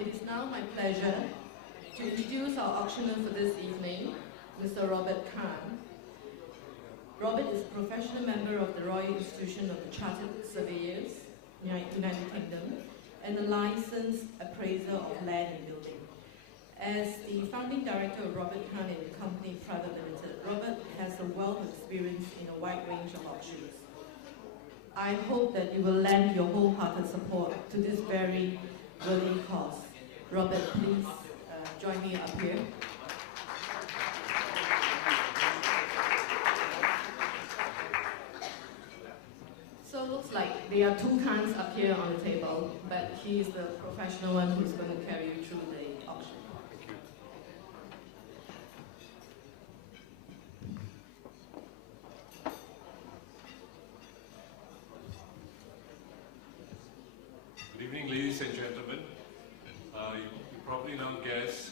It is now my pleasure to introduce our auctioneer for this evening, Mr. Robertkhan. Robert is a professional member of the Royal Institution of the Chartered Surveyors, United Kingdom, and a licensed appraiser of land and building. As the founding director of Robertkhan and Company Private Limited, Robert has a wealth of experience in a wide range of auctions. I hope that you will lend your wholehearted support to this very worthy cause. Robert, please join me up here. So it looks like there are two Khans up here on the table, but he is the professional one who's going to carry you through the auction. Good evening, ladies and gentlemen. You probably now guess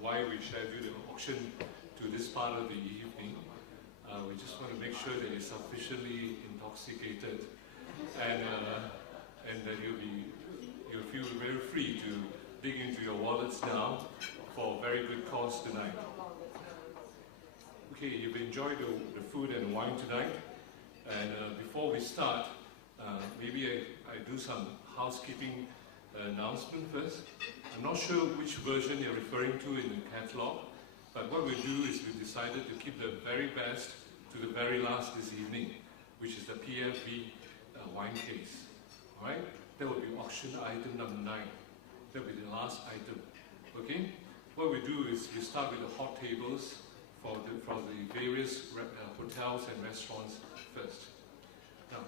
why we scheduled the auction to this part of the evening. We just want to make sure that you're sufficiently intoxicated and that you'll feel very free to dig into your wallets now for a very good cause tonight. Okay, you've enjoyed the food and wine tonight, and before we start, maybe I do some housekeeping announcement first. I'm not sure which version you're referring to in the catalogue, but what we do is we decided to keep the very best to the very last this evening, which is the PFV wine case. All right? That will be auction item number 9. That will be the last item. Okay? What we do is we start with the hot tables for the various hotels and restaurants first. Now,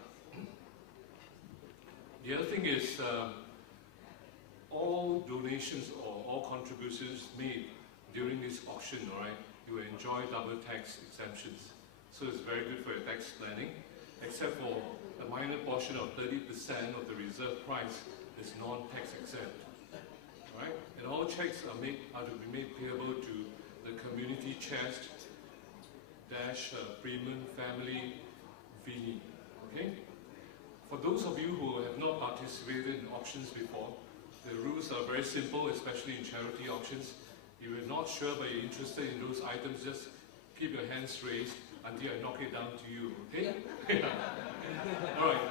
the other thing is all donations or all contributions made during this auction, all right, you will enjoy double tax exemptions. So it's very good for your tax planning, except for a minor portion of 30% of the reserve price is non-tax exempt. All right? And all checks are to be made payable to the community chest Freeman Family Vini. Okay? For those of you who have not participated in auctions before, the rules are very simple, especially in charity auctions. If you're not sure but you're interested in those items, just keep your hands raised until I knock it down to you, okay? All right.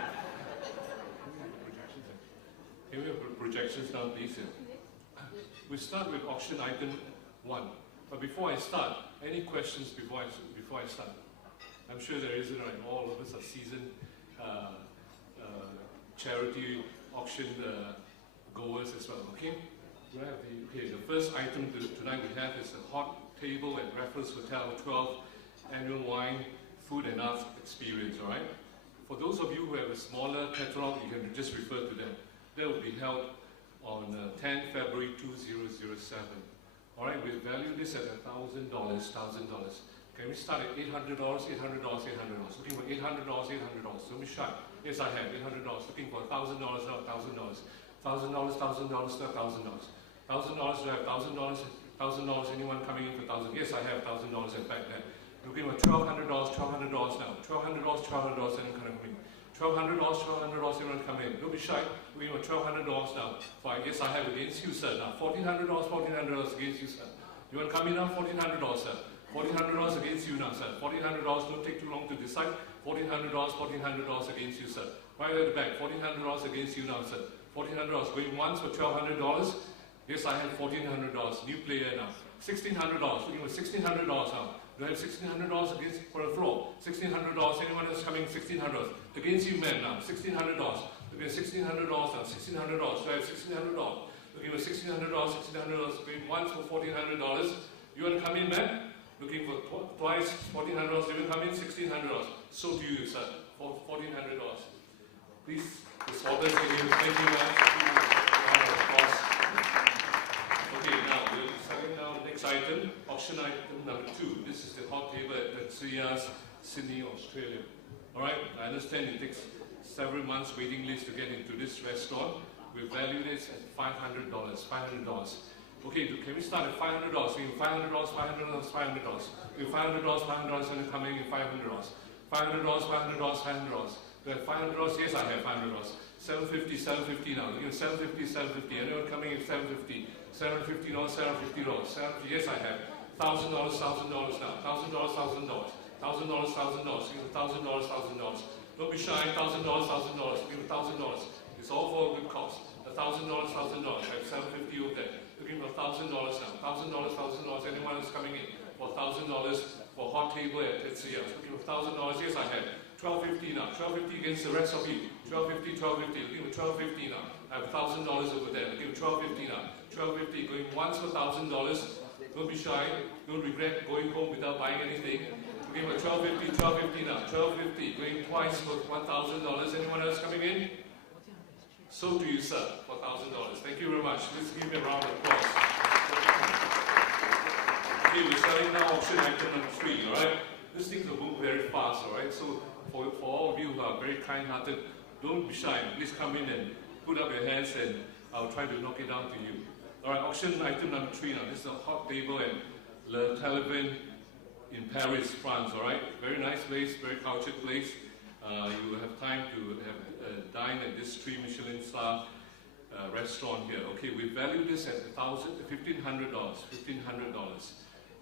Can we have projections now, please? We start with auction item 1. But before I start, any questions before I start? I'm sure there isn't, right? All of us are seasoned charity auction goers as well, okay? The first item tonight we have is a hot table at Raffles Hotel 12 annual wine, food and arts experience, all right? For those of you who have a smaller catalog, you can just refer to them. That will be held on 10 February 2007. All right, we value this at $1,000, $1,000. Can we start at $800, $800, $800? Looking for $800, $800. Don't be shy. Yes, I have $800. Looking for $1,000, now $1,000. $1,000, $1,000, $1,000, now $1,000. $1,000, do I have $1,000? $1,000, anyone coming in for $1,000? Yes, I have $1,000 in back there. Looking for $1,200, $1,200 now. $1,200, $1,200, anyone coming in? $1,200, $1,200, anyone come in? Don't be shy. Looking for $1,200 now. For I guess I have against you, sir. Now $1,400, $1,400 against you, sir. You want to come in now? $1,400, sir. $1,400 against you now, sir. $1,400, don't take too long to decide. $1,400, $1,400 against you, sir. Right at the back, $1,400 against you now, sir. $1,400 going once for $1,200. Yes, I have $1,400. New player now. $1,600. Looking for $1,600 now. Do I have $1,600 against for the floor? $1,600. Anyone else coming? $1,600 against you, men now. $1,600. Looking at $1,600 now. $1,600. Do I have $1,600? Looking for $1,600. $1,600 going once for $1,400. You want to come in, man? Looking for twice $1,400. You will come in $1,600. So do you, sir. For $1,400. Please, this order to you. Thank you, man. Okay, now we're starting now the next item, auction item number 2. This is the hot table at Sriya's, Sydney, Australia. All right, I understand it takes several months waiting list to get into this restaurant. We value this at $500. $500. Okay, can we start at $500? $500, $500, $500. $500, $500, and coming in $500. $500, $500, $500. Do I have $500? Yes, I have $500. 750, 750 now. Looking at 750, 750. Anyone coming in 750? 750 dollars, 750 dollars. 750, yes, I have. $1,000, $1,000 now. $1,000, $1,000. $1,000, $1,000. $1,000, $1,000. Don't be shy. $1,000, $1,000. Give $1,000. It's all for a good cause. $1,000, $1,000. I have 750 over there. Looking for $1,000 now. $1,000, $1,000. Anyone else coming in for $1,000 for hot table at Sears? Looking for $1,000. Yes, I have. 1250 now. 1250 against the rest of you. 1250, 1250. Looking for 1250 now. I have $1,000 over there. Looking for 1250 now. 1250. Going once for $1,000. Don't be shy. Don't regret going home without buying anything. Looking for 1250, 1250 now. 1250. Going twice for $1,000. Anyone else coming in? So do you, sir, for $1,000. Thank you very much. Let's give me a round of applause. Okay, we're starting now auction item number 3, alright? This thing will move very fast, alright? So for all of you who are very kind-hearted, don't be shy. Please come in and put up your hands and I'll try to knock it down to you. Alright, auction item number 3 now. This is a hot table at Le Talevin in Paris, France, alright? Very nice place, very cultured place. You will have time to have dine at this 3 Michelin star restaurant here. Okay, we value this at $1,500. $1,500.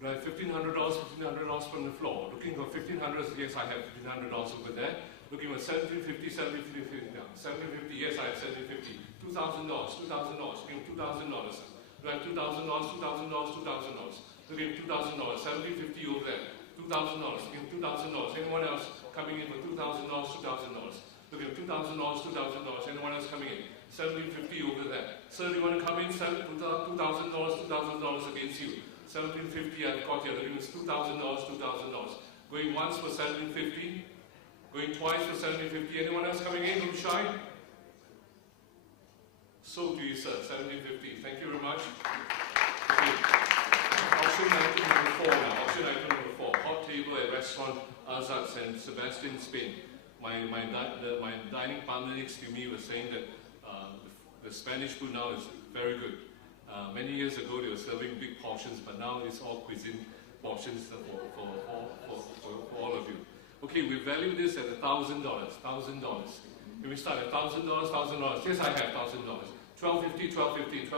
Right, $1,500, $1,500 from the floor. Looking for $1,500, yes, I have $1,500 over there. Looking for $1,750, $1,750, $1,750, yes, I have $1,750. $2,000, $2,000, looking for $2,000. Right, $2,000, $2,000, $2,000. Looking for $2,000, $1,750 over there. $2,000, looking for $2,000. Anyone else coming in for $2,000, $2,000? Looking for $2,000, $2,000. Anyone else coming in? $1,750 over there. Sir, do you want to come in? $2,000, $2,000 against you. $1,750 I've got here. Looking for $2,000, $2,000. Going once for $1,750. Going twice for $1,750. Anyone else coming in? Don't shy. So do you, sir. $1,750. Thank you very much. Okay. Auction item number 4 now. Auction item number 4. Hot table at restaurant Azad San Sebastian, Spain. My dining partner next to me was saying that the Spanish food now is very good. Many years ago they were serving big portions, but now it's all cuisine portions for all of you. Okay, we value this at $1,000. $1,000. Can we start at $1,000? $1,000. Yes, I have $1,000. $1,250, $1,250,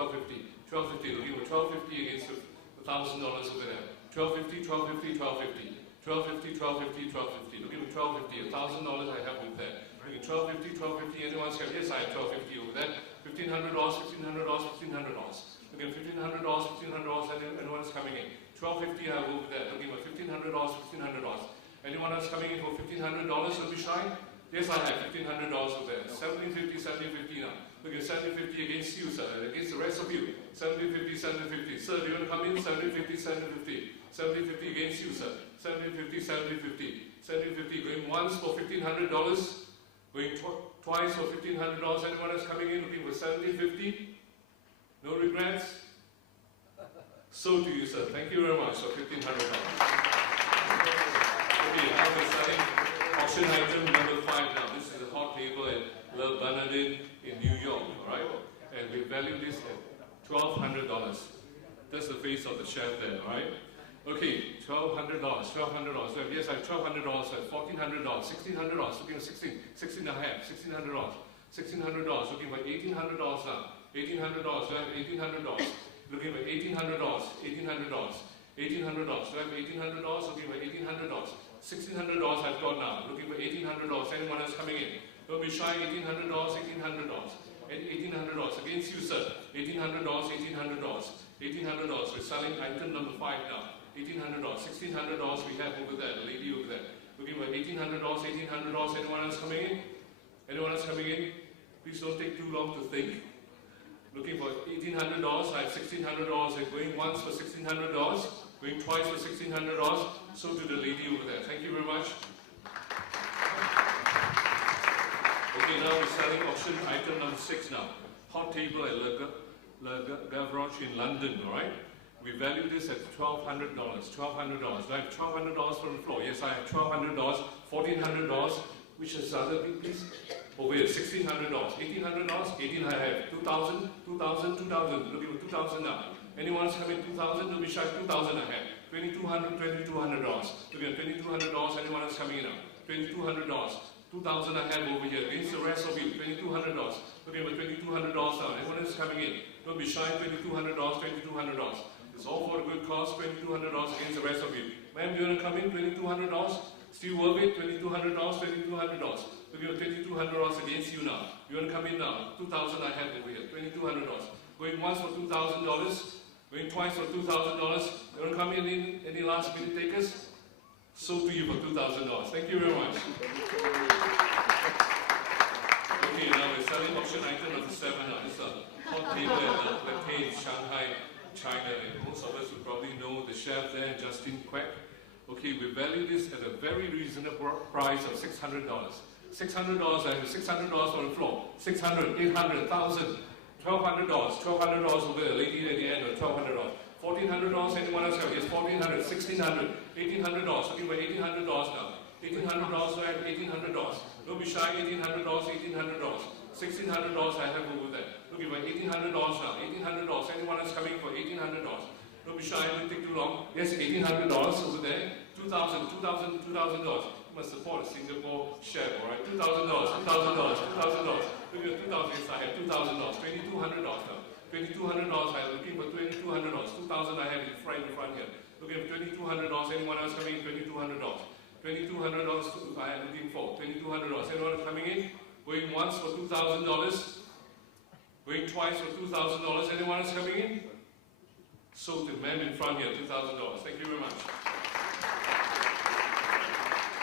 $1,250, $1,250. Looking for $1,250 against $1,000 over there. $1,250, $1,250, $1,250. $1,250, $1,250, $1,250. Looking for $1,250. $1,000 I have with there. Looking $1,250, $1,250. Anyone's got? Yes, I have $1,250 over there. $1,500, $1,500, $1,500. Looking $1,500, $1,500. Anyone's coming in? $1,250 I have over there. Looking for $1,500, $1,500. Anyone else coming in for $1,500? Don't be shy. Yes, I have $1,500 over there. $1,750, $1,750 now. Look at $1,750 against you, sir, against the rest of you. $1,750, $1,750. Sir, do you want to come in? $1,750, $1,750. $1,750 against you, sir. $1,750, $1,750. $1,750 going once for $1,500. Going twice for $1,500. Anyone else coming in looking for $1,750? No regrets? So do you, sir. Thank you very much for $1,500. Okay, now we're starting auction item number 5 now. This is a hot table at Le Bernardin in New York, alright? And we value this at $1,200. That's the face of the chef there, alright? Okay, $1,200, $1,200. Yes, I have $1,200, $1,400, $1,600, looking at $16 and a half, $1,600, $1,600, looking for $1,800 now. $1,800, so I have $1,800, looking for $1,800, $1,800, $1,800, so I have $1,800, looking for $1,800, $1,600 I've got now, looking for $1,800. Anyone else coming in? Don't be shy. $1,800, $1,800, $1,800 against you, sir. $1,800, $1,800, $1,800. We're selling item number 5 now. $1,800, $1,600 we have over there. The lady over there, looking for $1,800, $1,800. Anyone else coming in? Anyone else coming in? Please don't take too long to think. Looking for $1,800. I have $1,600. I'm going once for $1,600. Going twice for $1,600. So to the lady over there. Thank you very much. Okay, now we're selling auction item number 6 now. Hot table at Le Gavroche in London, alright? We value this at $1,200. $1,200. Do I have $1,200 from the floor? Yes, I have $1,200. $1,400. Which is the other big piece? Over here, $1,600. $1,800. $1,800 I have. $2,000. $2,000. $2,000. Looking for $2,000 now. Anyone else having $2,000? Don't be shy. $2,000 I have. $2,200. $2,200. Looking at $2,200. Anyone else coming in now? $2,200. 2,000 I have over here. Against the rest of you, $2,200. Looking for $2,200 down. Everyone else coming in. Don't be shy, $2,200, $2,200. It's all for a good cause, $2,200 against the rest of you. Ma'am, you want to come in? $2,200? Still worth it? $2,200, $2,200. Looking for $2,200 against you now. You want to come in now? 2,000 I have over here. $2,200. Going once for $2,000. Going twice for $2,000. You want to come in? Any last minute takers? So to you for $2,000. Thank you very much. Okay, now we're selling auction item number 7 now. It's a hot table at Latte in Shanghai, China. And most of us will probably know the chef there, Justin Kwek. Okay, we value this at a very reasonable price of $600. $600, I have $600 on the floor. $600, $800, $1,000, $1,200, $1,200 over there, lady at the end, or $1,200. $1,400, anyone else have? Yes, $1,400, $1,600, $1,800. Looking for $1,800 now. $1,800, I have $1,800. Don't be shy, $1,800, $1,800. $1,600 I have over there. Looking for $1,800 now. $1,800. Anyone else coming for $1,800? Don't be shy, don't take too long. Yes, $1,800 over there. $2,000, $2,000, $2,000. You must support a Singapore chef, alright? $2,000, $2,000, $2,000. Look at $2,000, yes, I have $2,000. $2,200 now. $2,200 I am looking for $2,200. $2,000 I have in front here. Looking for $2,200. Anyone else coming in? $2,200. $2,200 I am looking for. $2,200. Anyone coming in? Going once for $2,000. Going twice for $2,000. Anyone else coming in? So the man in front here, $2,000. Thank you very much.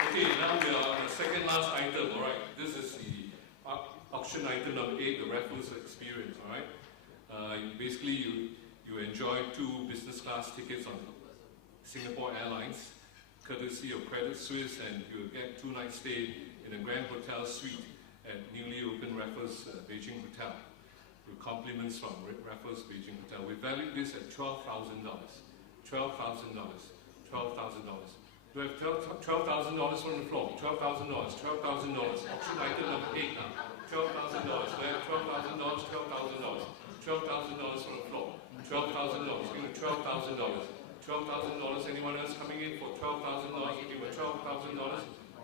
Okay, now we are on the second last item, alright? This is the auction item number 8, the Raffles experience, alright? Basically, you enjoy 2 business class tickets on Singapore Airlines, courtesy of Credit Suisse, and you will get 2 nights stay in a Grand Hotel suite at newly opened Raffles Beijing Hotel, with compliments from Raffles Beijing Hotel. We value this at $12,000. $12,000. $12,000. Do I have $12,000 on the floor? $12,000. $12,000. Auction item number 8 now. $12,000. Do I have $12,000? $12,000. $12,000 on the floor. $12,000. Give me $12,000. $12,000. Anyone else coming in for $12,000? Give me $12,000.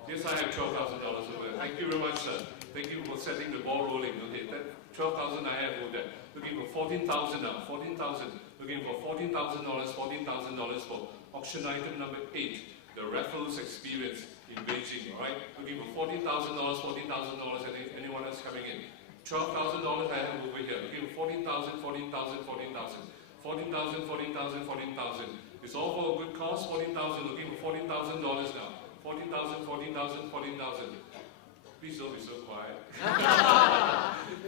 Yes, I have $12,000 over there. Thank you very much, sir. Thank you for setting the ball rolling. Okay, that $12,000 I have over there. Looking for $14,000 now. $14,000. Looking for $14,000. $14,000 for auction item number 8, the Raffles experience in Beijing. All right. Looking for $14,000. $14,000. Anyone else coming in? $12,000 I have over here. Looking for $14,000, $14,000, $14,000. $14,000, $14,000, $14,000. It's all for a good cause. $14,000. Looking for $14,000 now. $14,000, $14,000, $14,000. Please don't be so quiet.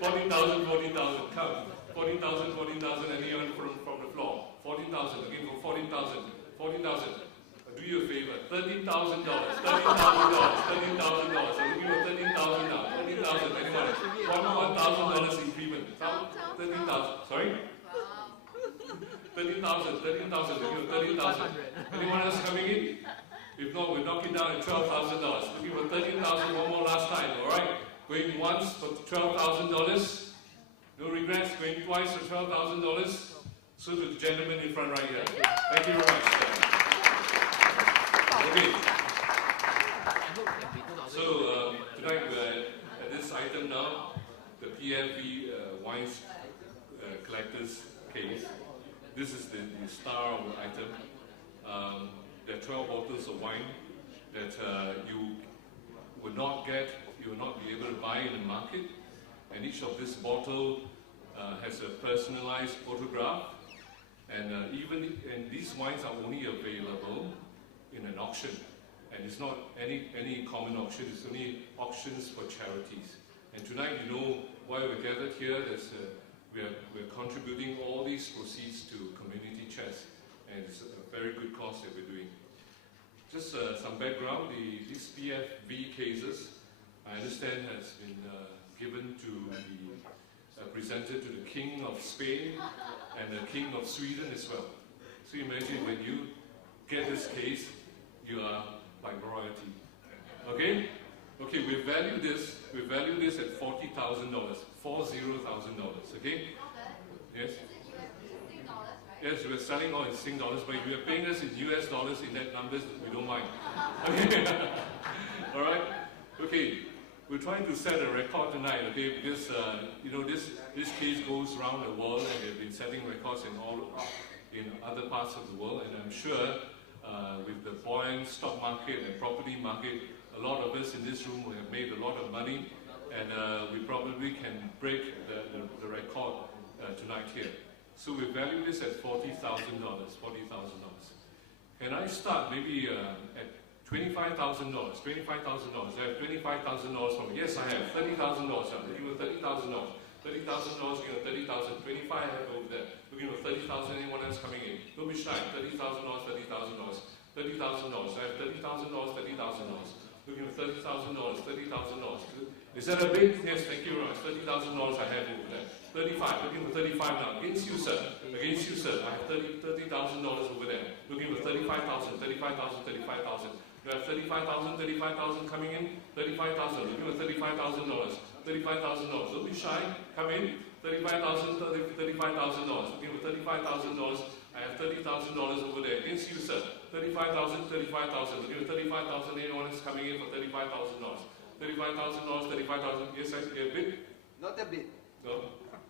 $14,000, $14,000. Come. $14,000, $14,000. Anyone from the floor? $14,000. Looking for $14,000. $14,000. Do you a favor. $13,000. $13,000. $13,000. I'm looking for $13,000 now. $13,000. Anyone? $1,000 increment. $13,000. Sorry? $13,000. $13,000. Looking for $13,000. Anyone else coming in? If not, we'll knock it down at $12,000. Looking for $13,000 one more last time, alright? Going once for $12,000. No regrets. Going twice for $12,000. So to the gentleman in front right here. Thank you very much. Okay. So tonight we're at this item now, the PFV wines collector's case. This is the star of the item. There are 12 bottles of wine that you will not get, you will not be able to buy in the market. And each of this bottle has a personalized photograph. And and these wines are only available in an auction. And it's not any common auction, it's only auctions for charities. And tonight, you know why we're gathered here. We're contributing all these proceeds to community chest. And it's a very good cause that we're doing. Just some background, these PFV cases, I understand, has been given to presented to the King of Spain and the King of Sweden as well. So imagine when you get this case, you are like royalty. Okay? Okay, we value this at $40,000, $40,000, okay? Yes? Yes, we're selling all in Sing dollars, but if you're paying us in US dollars in that numbers, we don't mind. Okay. Alright? Okay. we're trying to set a record tonight, okay? Because you know, this case goes around the world, and they've been setting records in other parts of the world. And I'm sure with the buoyant stock market and property market, a lot of us in this room will have made a lot of money, and we probably can break the record tonight here. So we value this at $40,000. Can I start maybe at $25,000? $25,000. I have $25,000 from it. Yes, I have $30,000. I'm looking for $30,000. $30,000, you know, $30,000. 25 I have over there. Looking for $30,000. Anyone else coming in? Don't be shy. $30,000. $30,000. $30,000. I have $30,000. $30,000. Looking for $30,000. $30,000. Is that a bid? Yes, thank you very much. $30,000 I have over there. 35. Looking for 35 now. Against you, sir. Against you, sir. I have $30,000 over there. Looking for 35,000. 35,000. 35,000. You have 35,000. 35,000 coming in. 35,000. Looking for $35,000. $35,000. Don't be shy. Come in. $35,000. $35,000. Looking for $35,000. I have $30,000 over there. Against you, sir. 35,000. 35,000. Looking for 35,000. Anyone is coming in for $35,000. $35,000. 35,000. Yes, I see a bid. Not a bid. No.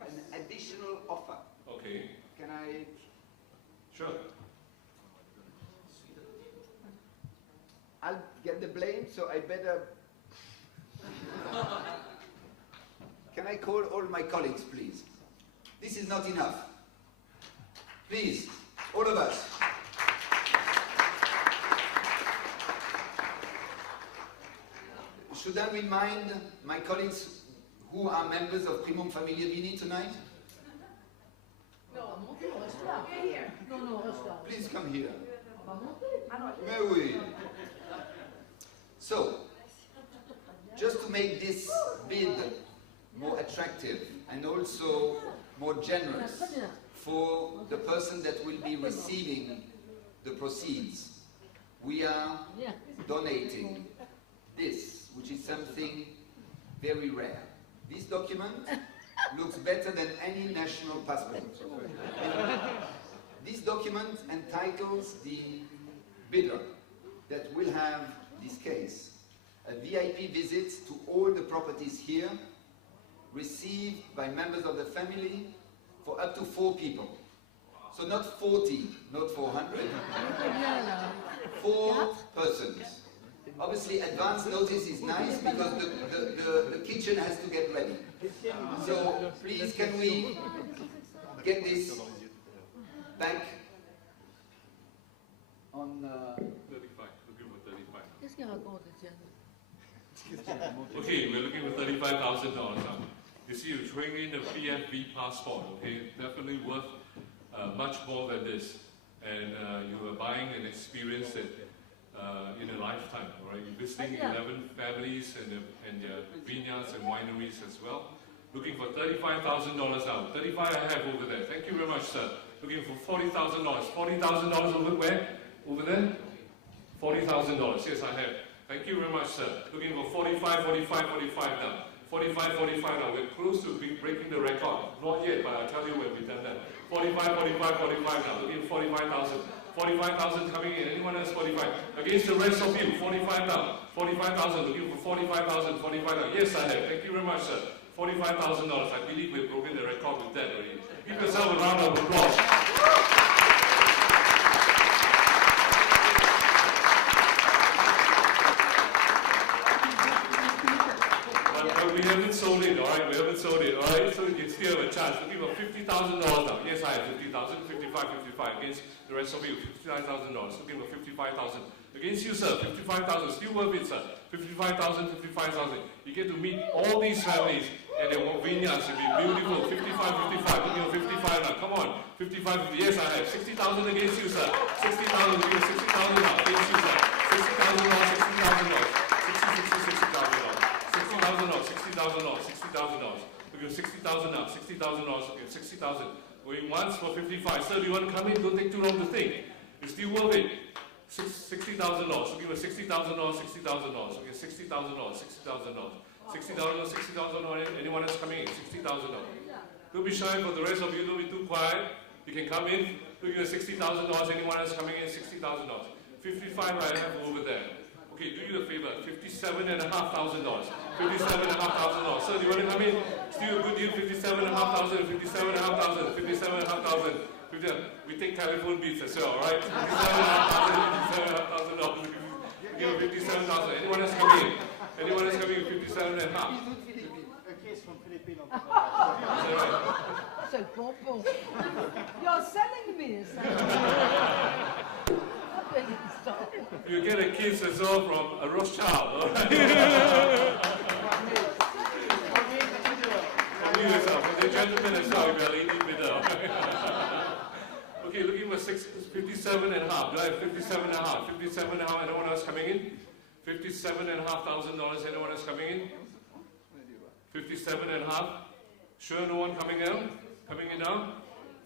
An additional offer. Okay. Can I? Sure. I'll get the blame, so I better. Can I call all my colleagues, please? This is not enough. Please, all of us. Should I remind my colleagues who are members of Primum Familia Vini tonight? Please come here. Mais oui. So, just to make this bid more attractive and also more generous for the person that will be receiving the proceeds, we are donating this, which is something very rare. This document looks better than any national passport. This document entitles the bidder that will have this case a VIP visit to all the properties here, received by members of the family for up to 4 people. So not 40, not 400, 4 persons. Obviously, advance notice is nice because the kitchen has to get ready. So please, can we get this back on 35. Looking for 35. Okay, we're looking for $35,000 now. You see, you're throwing in a PFV passport, okay? Definitely worth much more than this. And you are buying an experience that in a lifetime, all right? You're visiting 11 families and their vineyards and wineries as well. Looking for $35,000 now. 35 I have over there. Thank you very much, sir. Looking for $40,000. $40,000 over where? Over there? $40,000. Yes, I have. Thank you very much, sir. Looking for 45 now. 45 now. We're close to breaking the record. Not yet, but I'll tell you when we've done that. 45 now. Looking for 45,000. 45,000 coming in. Anyone else? 45. Against the rest of you, 45 now. 45,000. Looking for 45,000. 45,000. Yes, I have. Thank you very much, sir. $45,000. I believe we've broken the record with that already. Give yourself a round of applause. But we haven't sold it, all right? We haven't sold it, all right? So you still have a chance. Looking for $50,000 now. Yes, I have 50,000. 55. Against the rest of you, $55,000. Looking for 55,000. Against you, sir, 55,000. Still worth it, sir. 55,000. You get to meet all these families and their vineyards. It'll be beautiful. 55. Looking for 55 now. Come on. 55. Yes, I have 60,000 against you, sir. 60,000. Looking for 60,000 now. Against you, sir. 60,000 now. 60,000 now. Looking for 60,000 now. 60,000 now. Okay, 60,000. Going once for 55. Sir, do you want to come in? Don't take too long to think. It's still worth it. $60,000. Looking for $60,000. Okay, $60,000. $60,000. Anyone else coming in? $60,000. Don't be shy for the rest of you. Don't be too quiet. You can come in. Looking for $60,000. Anyone else coming in? $60,000. 55 I have over there. Okay, do you a favor, $57,500. $57,500. Sir, do you want to come in? Still a good deal, $57,500, $57,500, $57,500. We take telephone beats as well, right? $57,500. Give $57,000. Anyone else coming in? Anyone else coming in? $57,500. A case from Philippines. Is that right? So, Bobo, you're selling me. You get a kiss as well from a Rothschild, all right? The gentleman as well, if you're a lady bidder. Okay, looking for 57,500. Do I have 57,500? 57,500. Anyone else coming in? $57,500. Anyone else coming in? 57,500. Sure, no one coming in? Coming in now?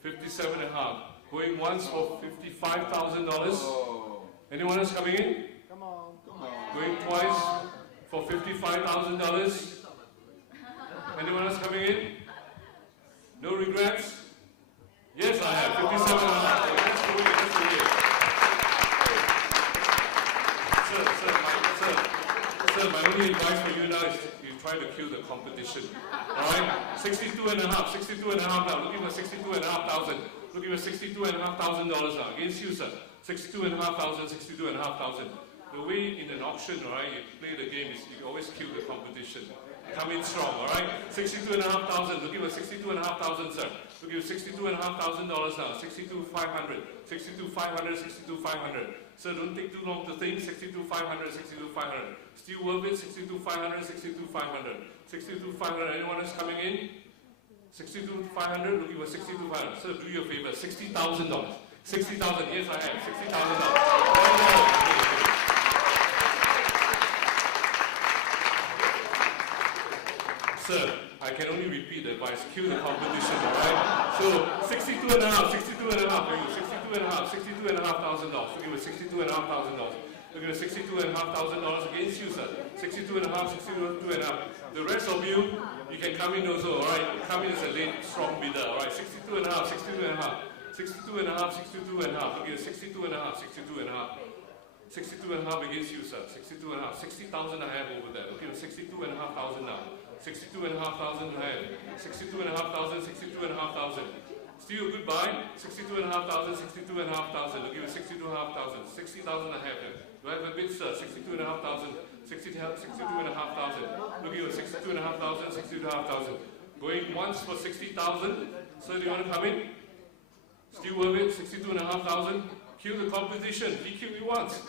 57,500. Going once for $55,000. Anyone else coming in? Come on. Going twice for $55,000. Anyone else coming in? No regrets? Yes, I have. 57,500. That's the way. Sir, my only advice for you now is you try to kill the competition. Alright? 62,500 now. Looking for 62,500. Looking for $62,500 now. Against you, sir. 62,500. The way in an auction, alright, you play the game is you always kill the competition. Come in strong, alright? 62,500. Looking for 62,500, sir. Looking for $62,500 now. 62,500. 62,500. Sir, don't take too long to think. 62,500. Still worth it? 62,500. 62,500. Anyone else coming in? 62,500. Looking for 62,500. Sir, do you a favor. $60,000. 60,000. Yes, I have. $60,000. Sir, I can only repeat the advice. Kill the competition, alright? So, 62,500. $62,500. Looking for $62,500. Looking at $62,500 against you, sir. 62,500. The rest of you, you can come in also, alright? Come in as a late, strong bidder, alright? 62,500. Looking at 62,500. 62,500 against you, sir. 62,500. 60,000 I have over there. Looking at 62,500 now. 62,500 I have. 62,500. Still a good buy. 62,500. Looking at 62,500. 60,000 I have here. Do I have a bid, sir? 62,500. 62,500. Looking at 62,500. Going once for 60,000. Sir, do you want to come in? Still worth it? 62,500. Kill the competition. He killed you once.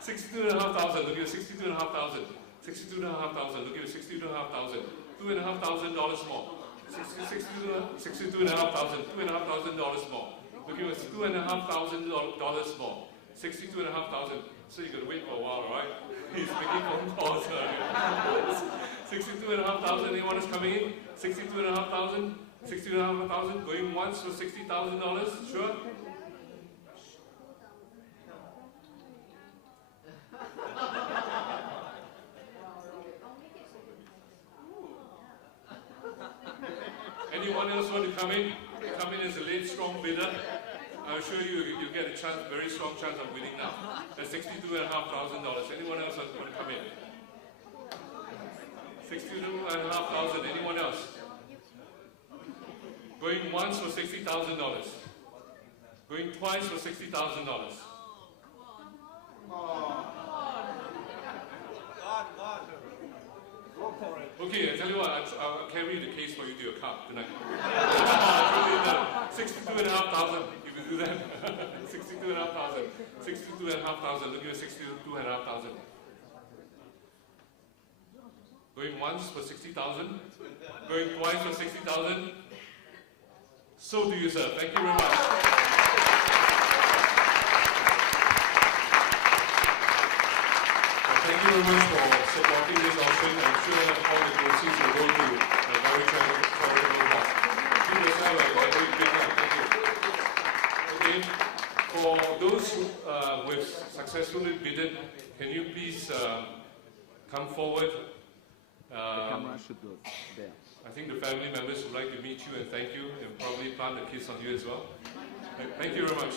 62,500. Looking at 62,500. 62,500. Looking at 62,500. $2,500 more. 62,500. $2,500 more. Looking at $2,500 more. 62,500. So you're going to wait for a while, right? He's making phone calls. 62,500. Anyone is coming in? 62,500. 62,500. Going once for $60,000. Sure? Anyone else want to come in? Come in as a late, strong bidder. I'll assure you, you get a chance, very strong chance of winning now. That's $62,500. Anyone else want to come in? 62,500. Anyone else? Going once for $60,000. Going twice for $60,000. Okay, I tell you what, I'll carry the case for you to your car tonight. 62,500. You can do that. 62,500. 62,500. Look at 62,500. Going once for 60,000. Going twice for 60,000. So do you, sir. Thank you very much. Thank you very much for supporting this auction. I'm sure all the proceeds will go to the very charitable cause. Give yourself a very big hand. Thank you. Okay. For those who have successfully bidden, can you please come forward? The camera should go there. I think the family members would like to meet you and thank you and probably plant a kiss on you as well. Thank you very much.